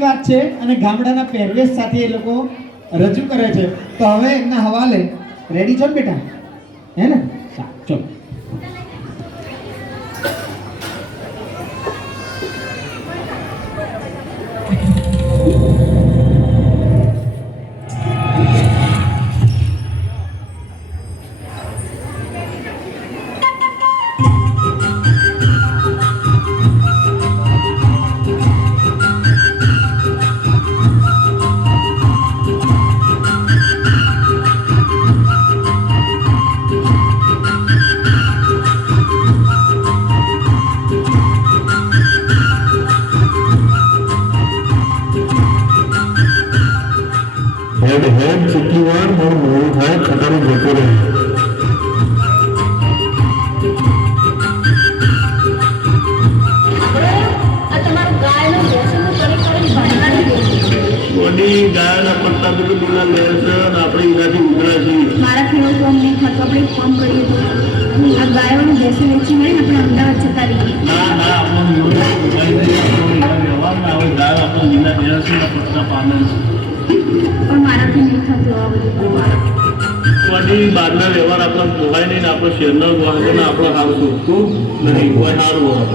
વાત છે અને ગામડાના પહેરવેશ સાથે એ લોકો રજૂ કરે છે. તો હવે એમના હવાલે રેડી છો ને બેટા, હે ને? ચલો. हेड हेड કેટલી વાર મારું મોડું થાય ખટારો જતો રહે. બધી ગાયના પટ્ટા બધું બોલા લે છે અને આપણે એનાથી ઉઘડા છીએ. મારા ખેડૂત ફોર્મ નહીં થતો, આપણે ફોર્મ કરીએ તો આ ગાયોને બેસી વેચી મળીને આપણે અમદાવાદ જતા રહીએ. ના ના આપણો વ્યવહાર ના આવે. ગાય આપણો લીલા બેસે પટ્ટા પામે છે. પણ મારાથી નહીં થતું આ બધું કરવાનું. બધી બહારના વ્યવહાર આપણને પોહાય નહીં ને આપણો શહેરનો વાહન આપણો સારું શોધતું નહીં કોઈ સારું હોય.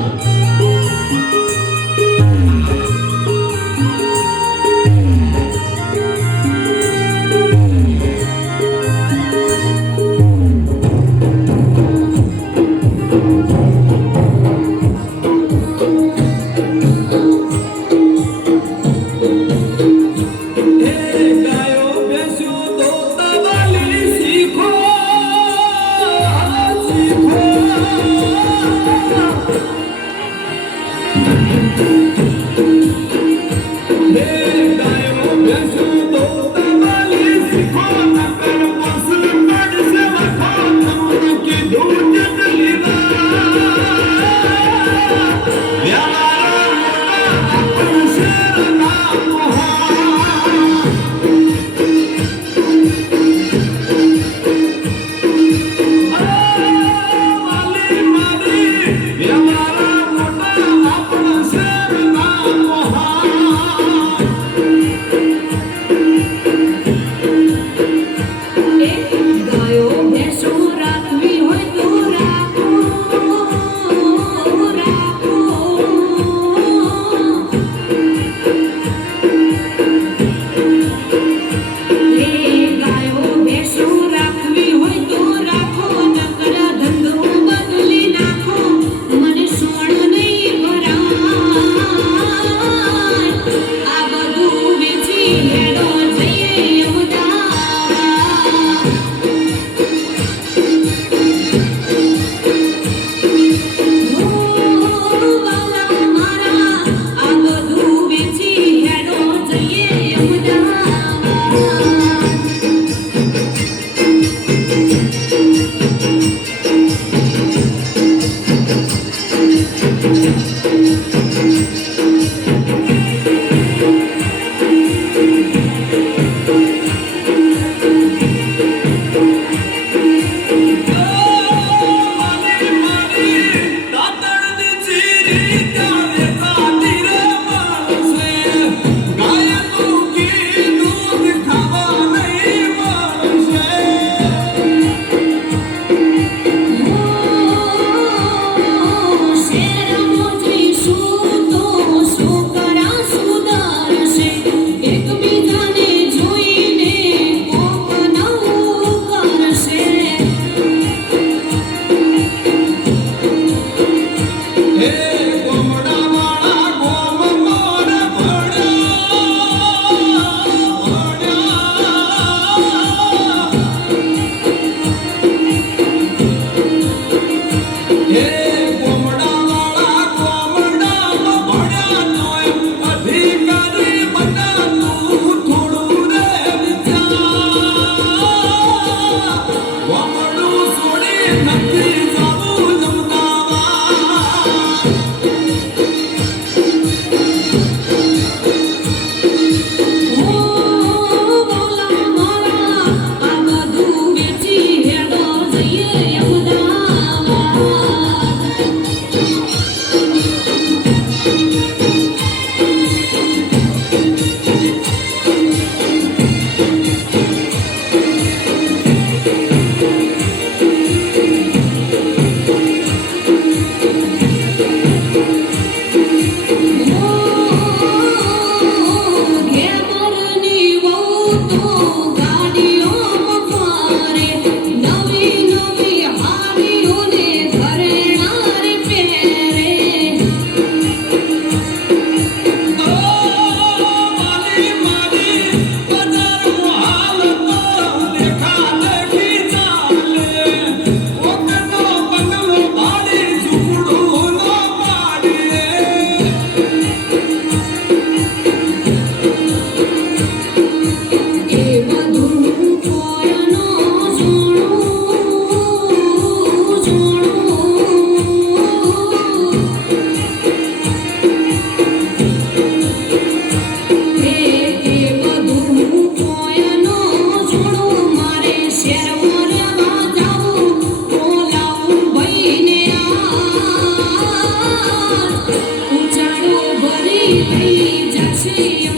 નથી